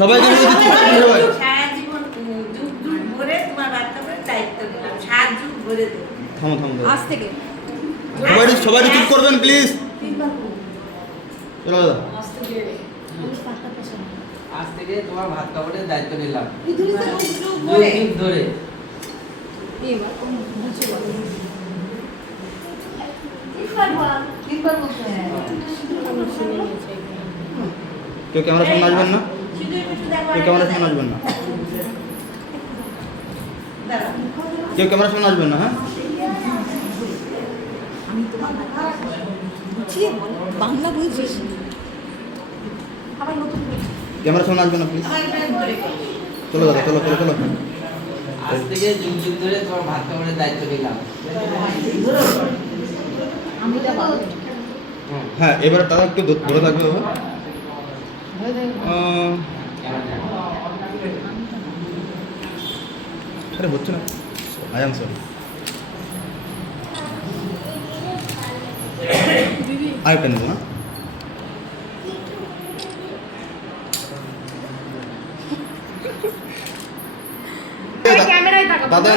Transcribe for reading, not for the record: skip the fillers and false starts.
সবাইকে আমি দিচ্ছি সবাই। সারা জীবন যুগ যুগ ধরে তোমার বাচ্চাদের দায়িত্ব দিলাম, 7 যুগ ধরে দেবো। থামো থামো দাদা। আজ থেকে সবাই চুপ করবেন প্লিজ। চলো দাদা। আজ থেকে তোমার ভাত কাপড়ের দায়িত্ব নিলাম যুগ যুগ দুই ধরে। দিন ধরে। এবার বুঝে বলো। তিনবার বলতে হয়। কেউ ক্যামেরার সামনে আসবেন না, শুধু একটু দেখো, কেউ ক্যামেরার সামনে আসবেন না, দাঁড়াও। কেউ ক্যামেরার সামনে আসবেন না। হ্যাঁ বুঝিয়ে বলো, বাংলা বুঝিস আবার নতুন বলছি। ক্যামেরার সামনে আসবেন না প্লিজ। আমার এটা ধরে করো। চলো দাদা, চলো চলো চলো। আজ থেকে যুগ যুগ ধরে তোমার ভাত কাপড়ের দায়িত্ব নিলাম। আমি তো বলো হ্যাঁ এবার তারা একটু ধরে থাকবে বাবা। আরে হচ্ছে না, আই এম সরি। আরেকটা নেবো না ক্যামেরায় তাকাবো। দাদা।